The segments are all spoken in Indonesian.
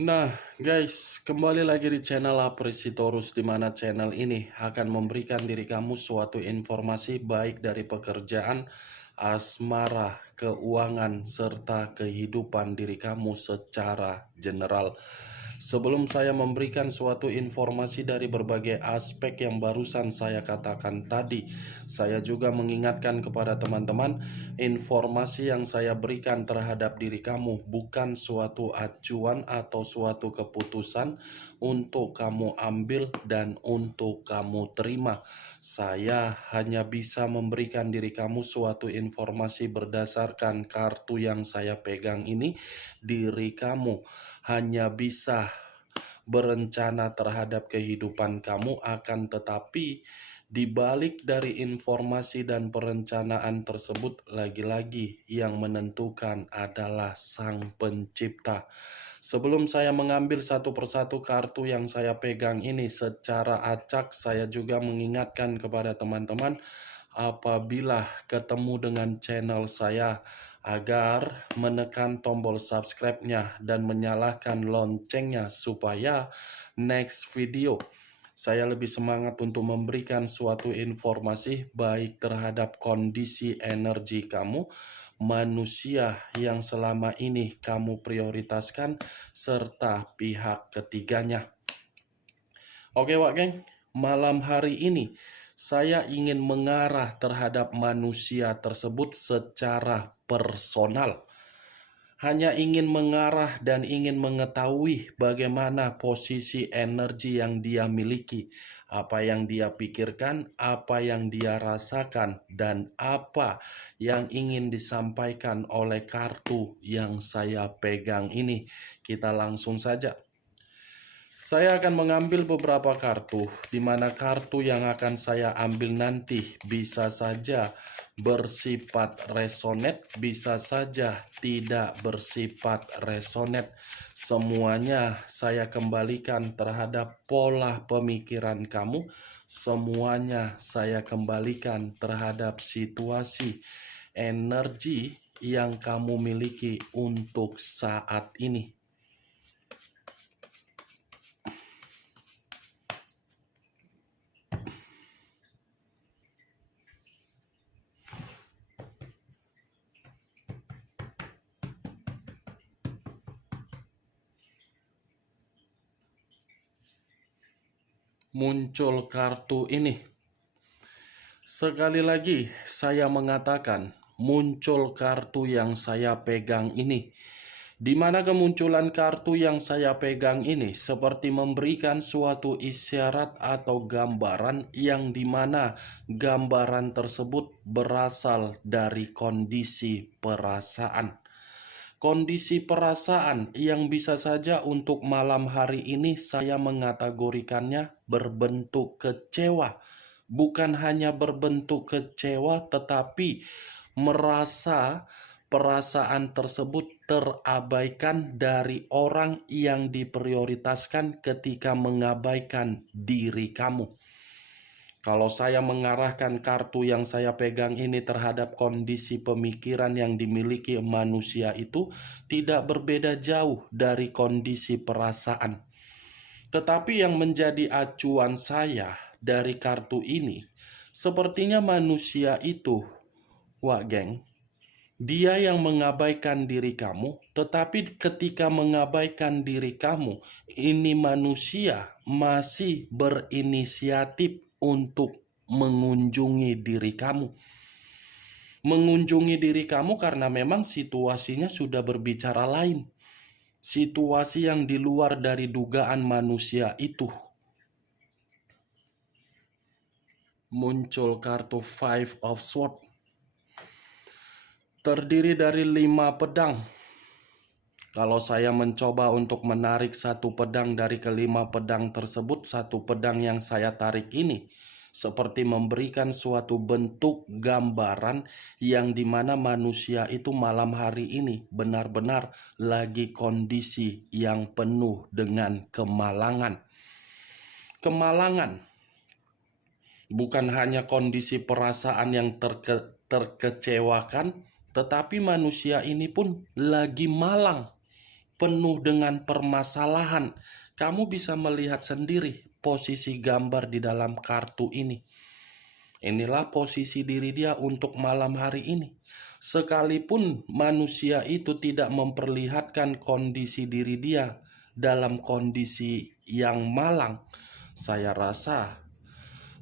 Nah, guys, kembali lagi di channel Apresitorus, di mana channel ini akan memberikan diri kamu suatu informasi baik dari pekerjaan, asmara, keuangan, serta kehidupan diri kamu secara general. Sebelum saya memberikan suatu informasi dari berbagai aspek yang barusan saya katakan tadi, saya juga mengingatkan kepada teman-teman, informasi yang saya berikan terhadap diri kamu bukan suatu acuan atau suatu keputusan untuk kamu ambil dan untuk kamu terima. Saya hanya bisa memberikan diri kamu suatu informasi berdasarkan kartu yang saya pegang ini. Diri kamu hanya bisa berencana terhadap kehidupan kamu, akan tetapi di balik dari informasi dan perencanaan tersebut, lagi-lagi yang menentukan adalah Sang Pencipta. Sebelum saya mengambil satu persatu kartu yang saya pegang ini secara acak, saya juga mengingatkan kepada teman-teman, apabila ketemu dengan channel saya, agar menekan tombol subscribe-nya dan menyalakan loncengnya supaya next video saya lebih semangat untuk memberikan suatu informasi baik terhadap kondisi energi kamu, manusia yang selama ini kamu prioritaskan, serta pihak ketiganya. Oke Wak Geng, malam hari ini saya ingin mengarah terhadap manusia tersebut secara personal. Hanya ingin mengarah dan ingin mengetahui bagaimana posisi energi yang dia miliki, apa yang dia pikirkan, apa yang dia rasakan, dan apa yang ingin disampaikan oleh kartu yang saya pegang ini. Kita langsung saja. Saya akan mengambil beberapa kartu, di mana kartu yang akan saya ambil nanti bisa saja bersifat resonet, bisa saja tidak bersifat resonet. Semuanya saya kembalikan terhadap pola pemikiran kamu, semuanya saya kembalikan terhadap situasi energi yang kamu miliki untuk saat ini. Muncul kartu ini. Sekali lagi saya mengatakan, muncul kartu yang saya pegang ini. Di mana kemunculan kartu yang saya pegang ini seperti memberikan suatu isyarat atau gambaran, yang dimana gambaran tersebut berasal dari kondisi perasaan. Kondisi perasaan yang bisa saja untuk malam hari ini saya mengategorikannya berbentuk kecewa. Bukan hanya berbentuk kecewa, tetapi merasa perasaan tersebut terabaikan dari orang yang diprioritaskan ketika mengabaikan diri kamu. Kalau saya mengarahkan kartu yang saya pegang ini terhadap kondisi pemikiran yang dimiliki manusia itu, tidak berbeda jauh dari kondisi perasaan. Tetapi yang menjadi acuan saya dari kartu ini, sepertinya manusia itu, Wak Geng, dia yang mengabaikan diri kamu, tetapi ketika mengabaikan diri kamu, ini manusia masih berinisiatif untuk mengunjungi diri kamu. Mengunjungi diri kamu karena memang situasinya sudah berbicara lain. Situasi yang di luar dari dugaan manusia itu. Muncul kartu Five of Swords. Terdiri dari 5 pedang. Kalau saya mencoba untuk menarik satu pedang dari kelima pedang tersebut, satu pedang yang saya tarik ini seperti memberikan suatu bentuk gambaran yang dimana manusia itu malam hari ini benar-benar lagi kondisi yang penuh dengan kemalangan. Kemalangan bukan hanya kondisi perasaan yang terkecewakan, tetapi manusia ini pun lagi malang. penuh dengan permasalahan. Kamu bisa melihat sendiri posisi gambar di dalam kartu ini. Inilah posisi diri dia untuk malam hari ini. Sekalipun manusia itu tidak memperlihatkan kondisi diri dia dalam kondisi yang malang, saya rasa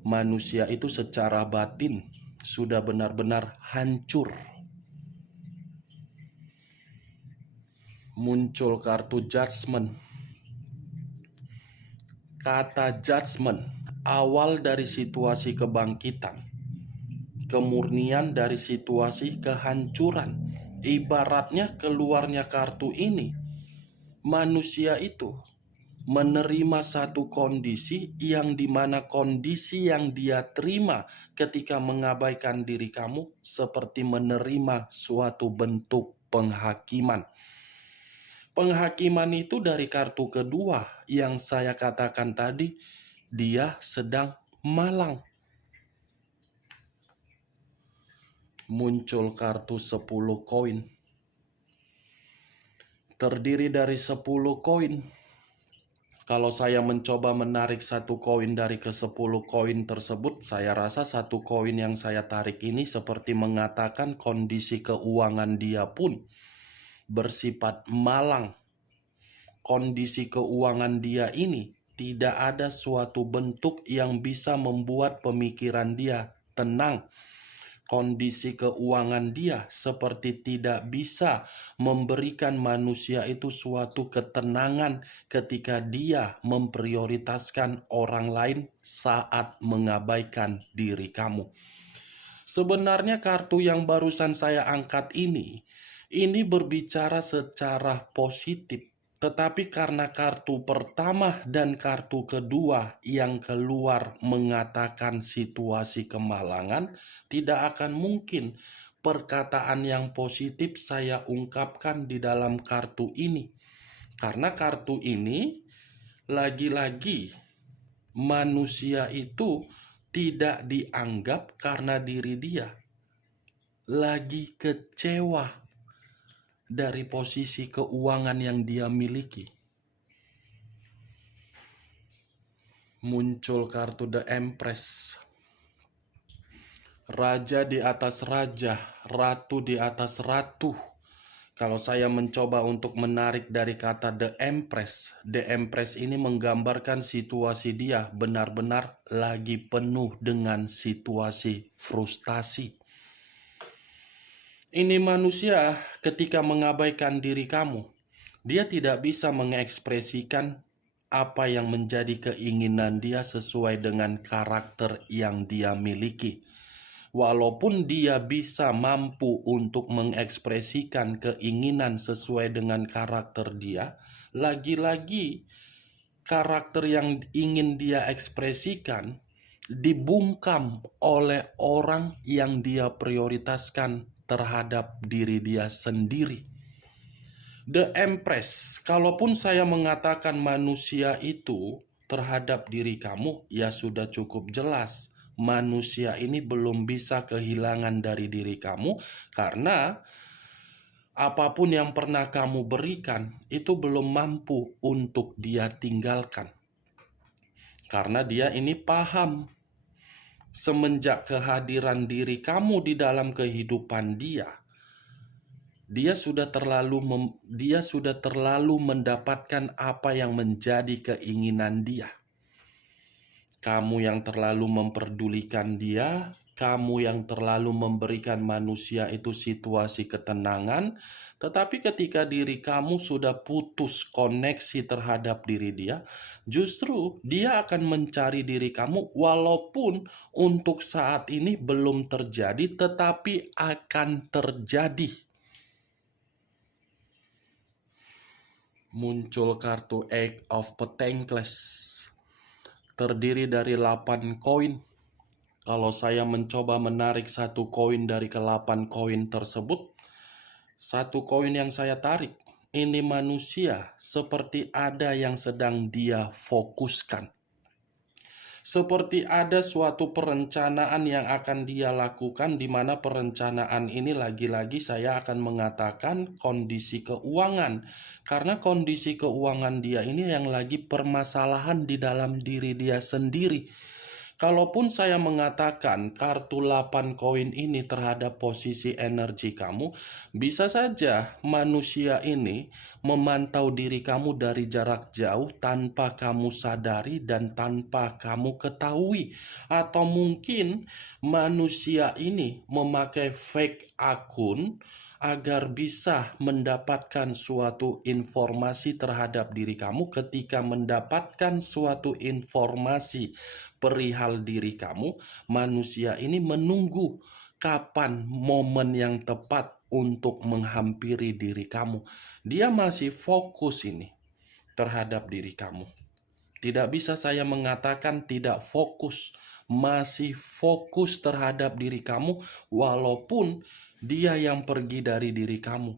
manusia itu secara batin sudah benar-benar hancur. Muncul kartu judgment. Kata judgment, awal dari situasi kebangkitan, kemurnian dari situasi kehancuran. Ibaratnya keluarnya kartu ini, manusia itu menerima satu kondisi yang dimana kondisi yang dia terima ketika mengabaikan diri kamu seperti menerima suatu bentuk penghakiman. Penghakiman itu dari kartu kedua yang saya katakan tadi, dia sedang malang. Muncul kartu 10 koin. Terdiri dari 10 koin. Kalau saya mencoba menarik satu koin dari ke-10 koin tersebut, saya rasa satu koin yang saya tarik ini seperti mengatakan kondisi keuangan dia pun bersifat malang. Kondisi keuangan dia ini tidak ada suatu bentuk yang bisa membuat pemikiran dia tenang. Kondisi keuangan dia seperti tidak bisa memberikan manusia itu suatu ketenangan ketika dia memprioritaskan orang lain saat mengabaikan diri kamu. Sebenarnya kartu yang barusan saya angkat ini berbicara secara positif. Tetapi karena kartu pertama dan kartu kedua yang keluar mengatakan situasi kemalangan, tidak akan mungkin perkataan yang positif saya ungkapkan di dalam kartu ini. Karena kartu ini lagi-lagi manusia itu tidak dianggap karena diri dia lagi kecewa dari posisi keuangan yang dia miliki. Muncul kartu The Empress. Raja di atas raja, ratu di atas ratu. Kalau saya mencoba untuk menarik dari kata The Empress ini menggambarkan situasi dia benar-benar lagi penuh dengan situasi frustasi. Ini manusia ketika mengabaikan diri kamu, dia tidak bisa mengekspresikan apa yang menjadi keinginan dia sesuai dengan karakter yang dia miliki. Walaupun dia bisa mampu untuk mengekspresikan keinginan sesuai dengan karakter dia, lagi-lagi karakter yang ingin dia ekspresikan dibungkam oleh orang yang dia prioritaskan terhadap diri dia sendiri. The Empress, kalaupun saya mengatakan manusia itu terhadap diri kamu, ya sudah cukup jelas. Manusia ini belum bisa kehilangan dari diri kamu karena apapun yang pernah kamu berikan itu belum mampu untuk dia tinggalkan. Karena dia ini paham semenjak kehadiran diri kamu di dalam kehidupan dia sudah terlalu mendapatkan apa yang menjadi keinginan dia. Kamu yang terlalu memperdulikan dia, kamu yang terlalu memberikan manusia itu situasi ketenangan, tetapi ketika diri kamu sudah putus koneksi terhadap diri dia, justru dia akan mencari diri kamu walaupun untuk saat ini belum terjadi, tetapi akan terjadi. Muncul kartu Eight of Pentacles. Terdiri dari 8 koin. Kalau saya mencoba menarik satu koin dari ke-8 koin tersebut, satu koin yang saya tarik, ini manusia seperti ada yang sedang dia fokuskan. Seperti ada suatu perencanaan yang akan dia lakukan, di mana perencanaan ini lagi-lagi saya akan mengatakan kondisi keuangan. Karena kondisi keuangan dia ini yang lagi permasalahan di dalam diri dia sendiri. Kalaupun saya mengatakan kartu 8 koin ini terhadap posisi energi kamu, bisa saja manusia ini memantau diri kamu dari jarak jauh tanpa kamu sadari dan tanpa kamu ketahui. Atau mungkin manusia ini memakai fake akun agar bisa mendapatkan suatu informasi terhadap diri kamu. Ketika mendapatkan suatu informasi perihal diri kamu, manusia ini menunggu kapan momen yang tepat untuk menghampiri diri kamu. Dia masih fokus ini terhadap diri kamu. Tidak bisa saya mengatakan tidak fokus, masih fokus terhadap diri kamu, walaupun dia yang pergi dari diri kamu.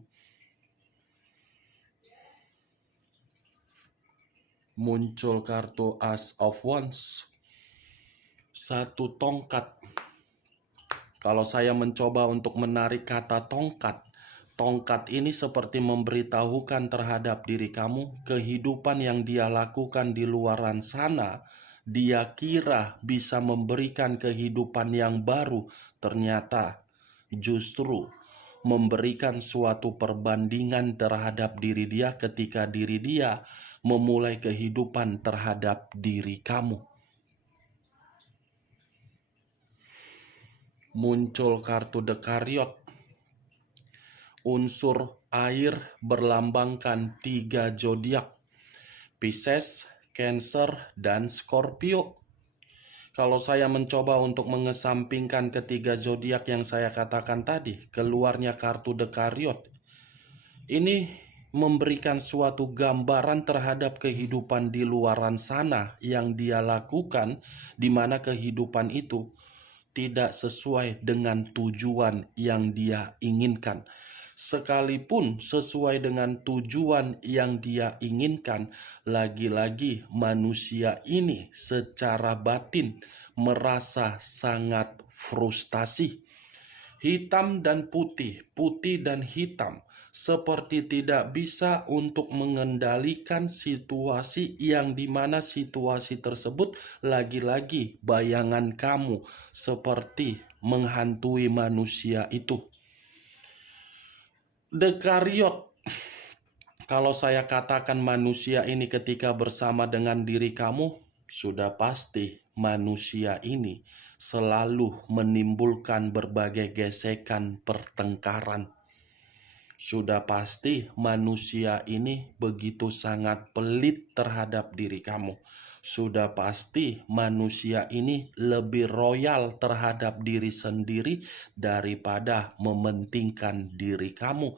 Muncul kartu Ace of Wands, satu tongkat. Kalau saya mencoba untuk menarik kata tongkat, tongkat ini seperti memberitahukan terhadap diri kamu kehidupan yang dia lakukan di luaran sana. Dia kira bisa memberikan kehidupan yang baru, ternyata justru memberikan suatu perbandingan terhadap diri dia ketika diri dia memulai kehidupan terhadap diri kamu. Muncul kartu The Chariot. Unsur air berlambangkan 3 zodiak: Pisces, Cancer, dan Scorpio. Kalau saya mencoba untuk mengesampingkan ketiga zodiak yang saya katakan tadi, keluarnya kartu The Chariot. Ini memberikan suatu gambaran terhadap kehidupan di luaran sana yang dia lakukan, di mana kehidupan itu tidak sesuai dengan tujuan yang dia inginkan. Sekalipun sesuai dengan tujuan yang dia inginkan, lagi-lagi manusia ini secara batin merasa sangat frustasi. Hitam dan putih, putih dan hitam, seperti tidak bisa untuk mengendalikan situasi yang dimana situasi tersebut lagi-lagi bayangan kamu seperti menghantui manusia itu. The Chariot, kalau saya katakan manusia ini ketika bersama dengan diri kamu, sudah pasti manusia ini selalu menimbulkan berbagai gesekan pertengkaran. Sudah pasti manusia ini begitu sangat pelit terhadap diri kamu. Sudah pasti manusia ini lebih royal terhadap diri sendiri daripada mementingkan diri kamu.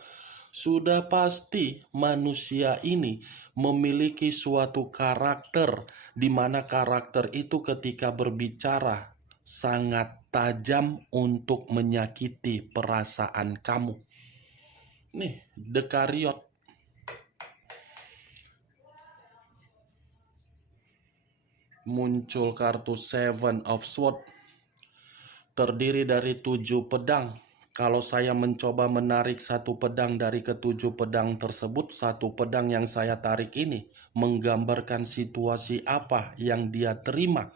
Sudah pasti manusia ini memiliki suatu karakter, di mana karakter itu ketika berbicara sangat tajam untuk menyakiti perasaan kamu. Nih, The Chariot. Muncul kartu Seven of Swords. Terdiri dari 7 pedang. Kalau saya mencoba menarik satu pedang dari ketujuh pedang tersebut, satu pedang yang saya tarik ini menggambarkan situasi apa yang dia terima.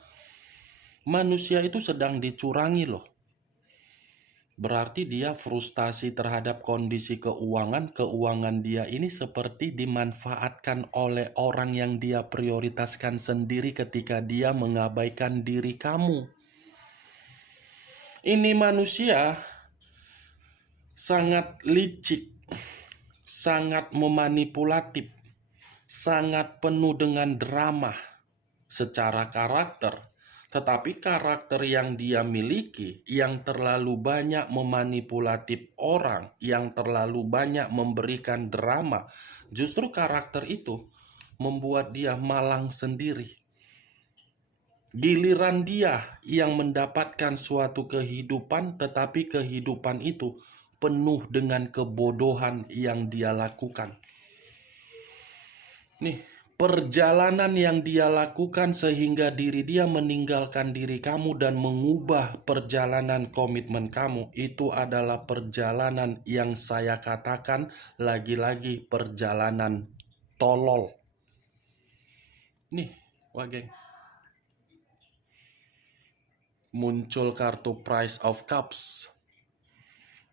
Manusia itu sedang dicurangi loh. Berarti dia frustasi terhadap kondisi keuangan dia ini seperti dimanfaatkan oleh orang yang dia prioritaskan sendiri ketika dia mengabaikan diri kamu. Ini manusia sangat licik, sangat memanipulatif, sangat penuh dengan drama secara karakter. Tetapi karakter yang dia miliki, yang terlalu banyak memanipulatif orang, yang terlalu banyak memberikan drama, justru karakter itu membuat dia malang sendiri. Giliran dia yang mendapatkan suatu kehidupan, tetapi kehidupan itu penuh dengan kebodohan yang dia lakukan. Nih, Perjalanan yang dia lakukan sehingga diri dia meninggalkan diri kamu dan mengubah perjalanan komitmen kamu, itu adalah perjalanan yang saya katakan lagi-lagi perjalanan tolol. Nih, wah geng, muncul kartu Price of Cups.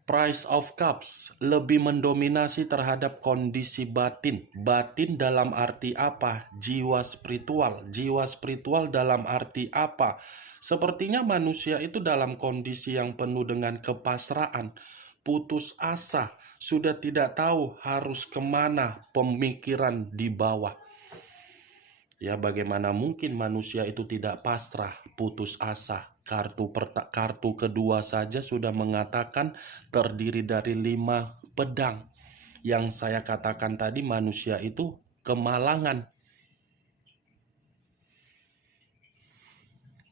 Price of Cups lebih mendominasi terhadap kondisi batin. Batin dalam arti apa? Jiwa spiritual. Jiwa spiritual dalam arti apa? Sepertinya manusia itu dalam kondisi yang penuh dengan kepasrahan, putus asa, sudah tidak tahu harus kemana, pemikiran di bawah. Ya, bagaimana mungkin manusia itu tidak pasrah, putus asa? Kartu kedua saja sudah mengatakan terdiri dari 5 pedang. Yang saya katakan tadi, manusia itu kemalangan.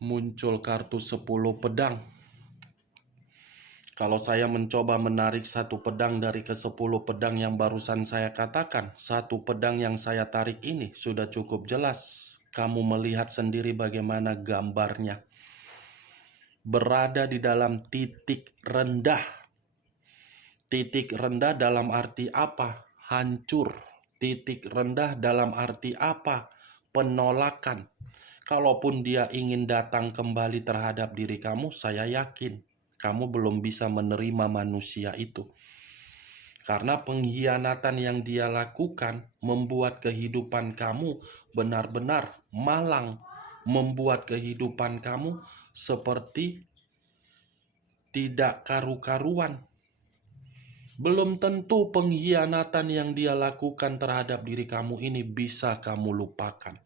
Muncul kartu 10 pedang. Kalau saya mencoba menarik satu pedang dari ke-10 pedang yang barusan saya katakan, satu pedang yang saya tarik ini sudah cukup jelas. Kamu melihat sendiri bagaimana gambarnya. Berada di dalam titik rendah. Titik rendah dalam arti apa? Hancur. Titik rendah dalam arti apa? Penolakan. Kalaupun dia ingin datang kembali terhadap diri kamu, saya yakin kamu belum bisa menerima manusia itu. Karena pengkhianatan yang dia lakukan membuat kehidupan kamu benar-benar malang, membuat kehidupan kamu seperti tidak karu-karuan. Belum tentu pengkhianatan yang dia lakukan terhadap diri kamu ini bisa kamu lupakan.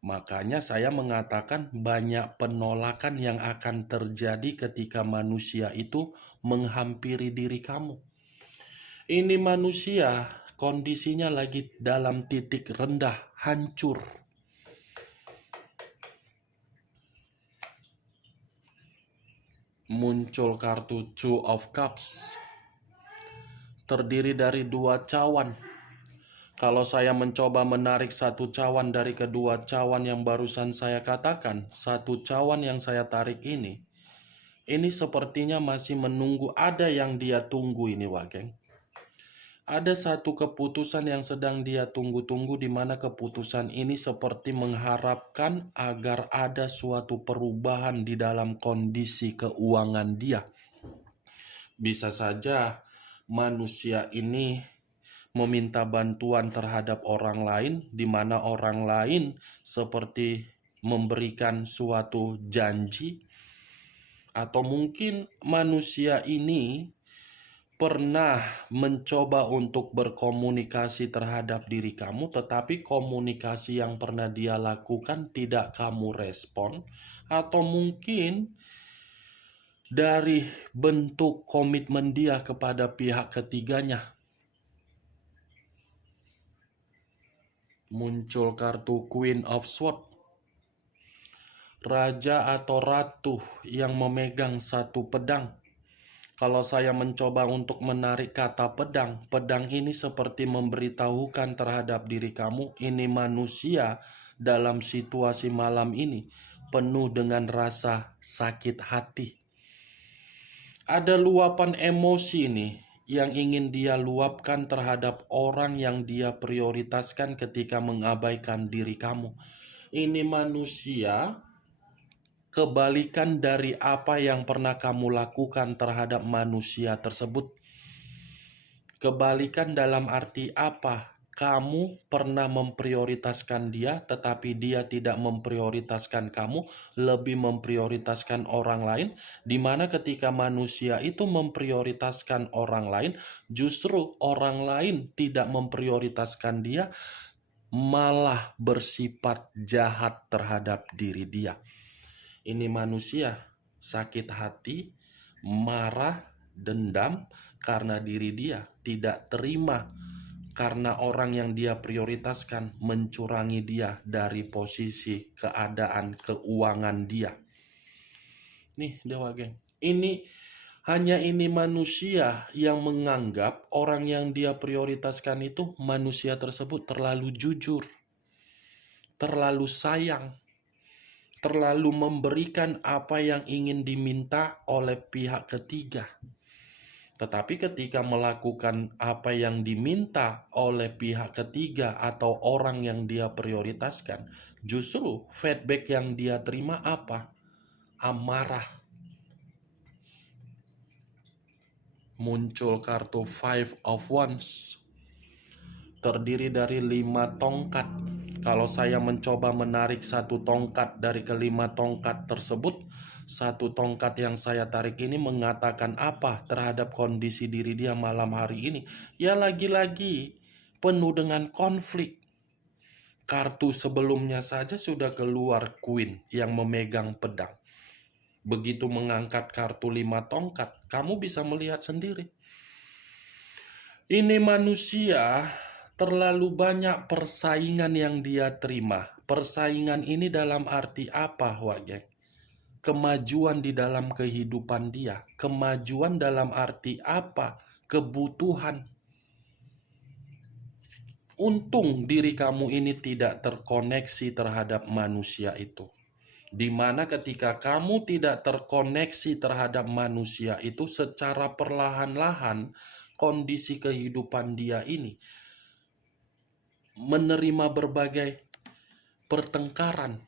Makanya saya mengatakan banyak penolakan yang akan terjadi ketika manusia itu menghampiri diri kamu. Ini manusia kondisinya lagi dalam titik rendah, hancur. Muncul kartu Two of Cups. Terdiri dari 2 cawan. Kalau saya mencoba menarik satu cawan dari kedua cawan yang barusan saya katakan, satu cawan yang saya tarik ini sepertinya masih menunggu, ada yang dia tunggu ini, Wageng. Ada satu keputusan yang sedang dia tunggu-tunggu, di mana keputusan ini seperti mengharapkan agar ada suatu perubahan di dalam kondisi keuangan dia. Bisa saja manusia ini meminta bantuan terhadap orang lain, di mana orang lain seperti memberikan suatu janji, atau mungkin manusia ini pernah mencoba untuk berkomunikasi terhadap diri kamu, tetapi komunikasi yang pernah dia lakukan tidak kamu respon, atau mungkin dari bentuk komitmen dia kepada pihak ketiganya. Muncul kartu Queen of Swords. Raja atau ratu yang memegang satu pedang. Kalau saya mencoba untuk menarik kata pedang, pedang ini seperti memberitahukan terhadap diri kamu, ini manusia dalam situasi malam ini penuh dengan rasa sakit hati. Ada luapan emosi nih yang ingin dia luapkan terhadap orang yang dia prioritaskan ketika mengabaikan diri kamu. Ini manusia kebalikan dari apa yang pernah kamu lakukan terhadap manusia tersebut. Kebalikan dalam arti apa? Kamu pernah memprioritaskan dia, tetapi dia tidak memprioritaskan kamu, lebih memprioritaskan orang lain, di mana ketika manusia itu memprioritaskan orang lain, justru orang lain tidak memprioritaskan dia, malah bersifat jahat terhadap diri dia. Ini manusia sakit hati, marah, dendam, karena diri dia tidak terima karena orang yang dia prioritaskan mencurangi dia dari posisi keadaan keuangan dia. Nih Dewa Geng, ini manusia yang menganggap orang yang dia prioritaskan itu manusia tersebut terlalu jujur. terlalu sayang, terlalu memberikan apa yang ingin diminta oleh pihak ketiga. Tetapi ketika melakukan apa yang diminta oleh pihak ketiga atau orang yang dia prioritaskan, justru feedback yang dia terima apa? Amarah. Muncul kartu Five of Wands, terdiri dari 5 tongkat. Kalau saya mencoba menarik satu tongkat dari kelima tongkat tersebut, satu tongkat yang saya tarik ini mengatakan apa terhadap kondisi diri dia malam hari ini? Ya lagi-lagi penuh dengan konflik. Kartu sebelumnya saja sudah keluar Queen yang memegang pedang. Begitu mengangkat kartu 5 tongkat, kamu bisa melihat sendiri. Ini manusia terlalu banyak persaingan yang dia terima. Persaingan ini dalam arti apa, Wak? Kemajuan di dalam kehidupan dia. Kemajuan dalam arti apa? Kebutuhan. Untung diri kamu ini tidak terkoneksi terhadap manusia itu. Di mana ketika kamu tidak terkoneksi terhadap manusia itu, secara perlahan-lahan kondisi kehidupan dia ini menerima berbagai pertengkaran.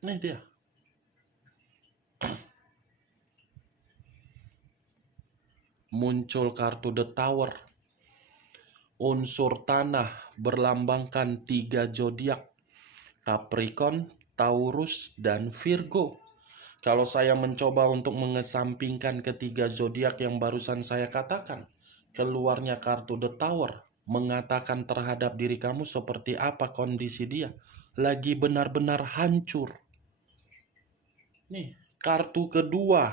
Ini dia. Muncul kartu The Tower. Unsur tanah berlambangkan 3 zodiak. Capricorn, Taurus, dan Virgo. Kalau saya mencoba untuk mengesampingkan ketiga zodiak yang barusan saya katakan, keluarnya kartu The Tower mengatakan terhadap diri kamu seperti apa kondisi dia. Lagi benar-benar hancur. Nih, kartu kedua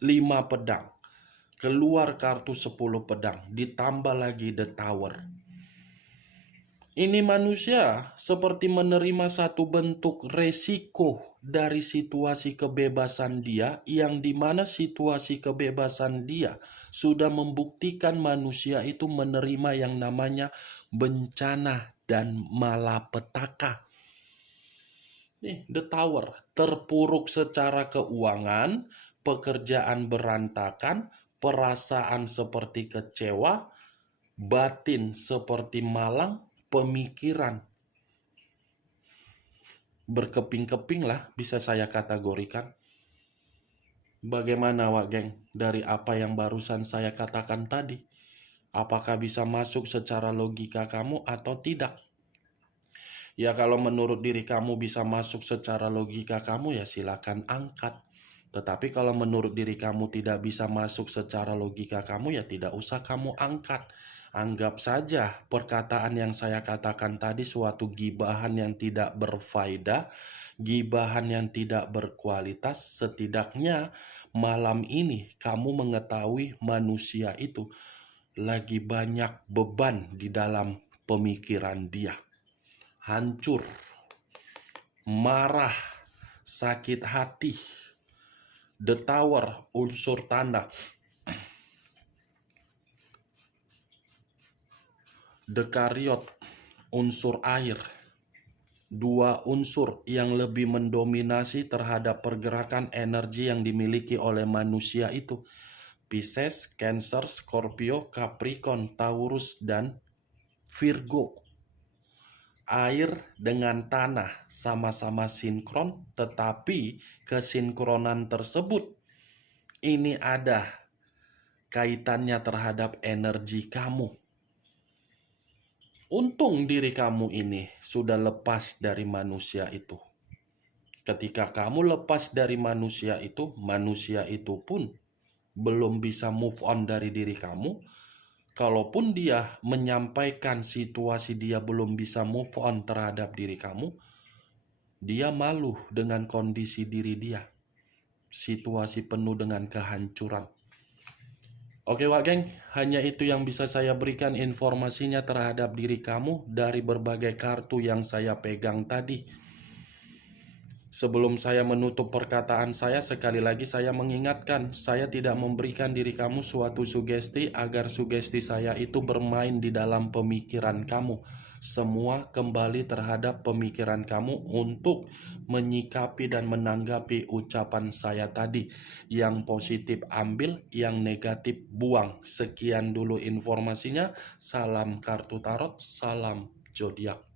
5 pedang. Keluar kartu 10 pedang, ditambah lagi The Tower. Ini manusia seperti menerima satu bentuk resiko dari situasi kebebasan dia, yang dimana situasi kebebasan dia sudah membuktikan manusia itu menerima yang namanya bencana dan malapetaka. Nih, The Tower, terpuruk secara keuangan, pekerjaan berantakan, perasaan seperti kecewa, batin seperti malang, pemikiran berkeping-keping lah bisa saya kategorikan. Bagaimana, Wak Geng, dari apa yang barusan saya katakan tadi? Apakah bisa masuk secara logika kamu atau tidak? Ya kalau menurut diri kamu bisa masuk secara logika kamu, ya silakan angkat. Tetapi kalau menurut diri kamu tidak bisa masuk secara logika kamu, ya tidak usah kamu angkat. Anggap saja perkataan yang saya katakan tadi suatu gibahan yang tidak berfaedah, gibahan yang tidak berkualitas. Setidaknya malam ini kamu mengetahui manusia itu lagi banyak beban di dalam pemikiran dia. Hancur, marah, sakit hati. The Tower, unsur tanah. The Chariot, unsur air. Dua unsur yang lebih mendominasi terhadap pergerakan energi yang dimiliki oleh manusia itu. Pisces, Cancer, Scorpio, Capricorn, Taurus, dan Virgo. Air dengan tanah sama-sama sinkron, tetapi kesinkronan tersebut ini ada kaitannya terhadap energi kamu. Untung diri kamu ini sudah lepas dari manusia itu. Ketika kamu lepas dari manusia itu pun belum bisa move on dari diri kamu. Kalaupun dia menyampaikan situasi dia belum bisa move on terhadap diri kamu, dia malu dengan kondisi diri dia. Situasi penuh dengan kehancuran. Oke, Wak Geng, hanya itu yang bisa saya berikan informasinya terhadap diri kamu dari berbagai kartu yang saya pegang tadi. Sebelum saya menutup perkataan saya, sekali lagi saya mengingatkan, saya tidak memberikan diri kamu suatu sugesti agar sugesti saya itu bermain di dalam pemikiran kamu. Semua kembali terhadap pemikiran kamu untuk menyikapi dan menanggapi ucapan saya tadi. Yang positif ambil, yang negatif buang. Sekian dulu informasinya. Salam kartu tarot, salam zodiak.